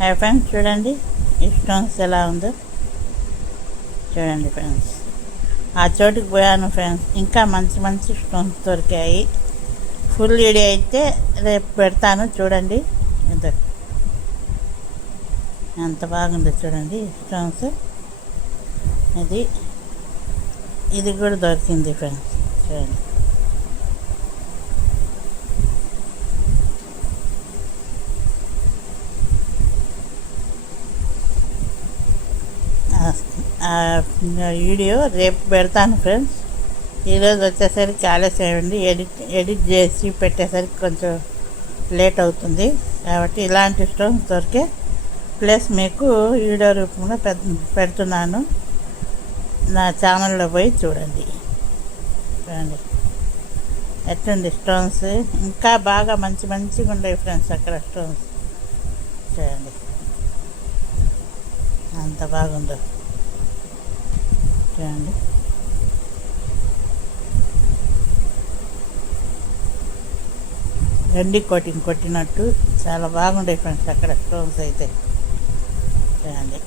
Hi friends చూడండి. ఈ stones ఎలా ఉందో. చూడండి ఫ్రెండ్స్ ఆ చోటుకి పోయాను ఫ్రెండ్స్ ఇంకా మంచి మంచి స్టోన్స్ దొరికాయి. ఫుల్ వీడియో అయితే రేపు పెడతాను. చూడండి. ఇదో. ఎంత బాగుందో చూడండి. స్టోన్స్ ఇది. ఇది కూడా దొరికింది ఫ్రెండ్స్ చూడండి. వీడియో రేపు పెడతాను ఫ్రెండ్స్. ఈరోజు వచ్చేసరికి ఆలస్యం అండి ఎడిట్ ఎడిట్ చేసి పెట్టేసరికి కొంచెం లేట్ అవుతుంది. కాబట్టి ఇలాంటి స్టోన్స్ దొరికే ప్లస్ మీకు వీడియో రూపంలో పెడ్ పెడుతున్నాను. నా ఛానల్లో పోయి చూడండి. చూడండి. ఎట్లుంది స్టోన్స్? ఇంకా బాగా మంచి మంచిగా ఉన్నాయి ఫ్రెండ్స్ అక్కడ స్టోన్స్. చూడండి. అంత బాగుందో. రండి రండి కోటింగ్ కొట్టినట్టు చాలా బాగుండే ఫ్రెండ్స్ అక్కడ స్టోన్స్ అయితే. రండి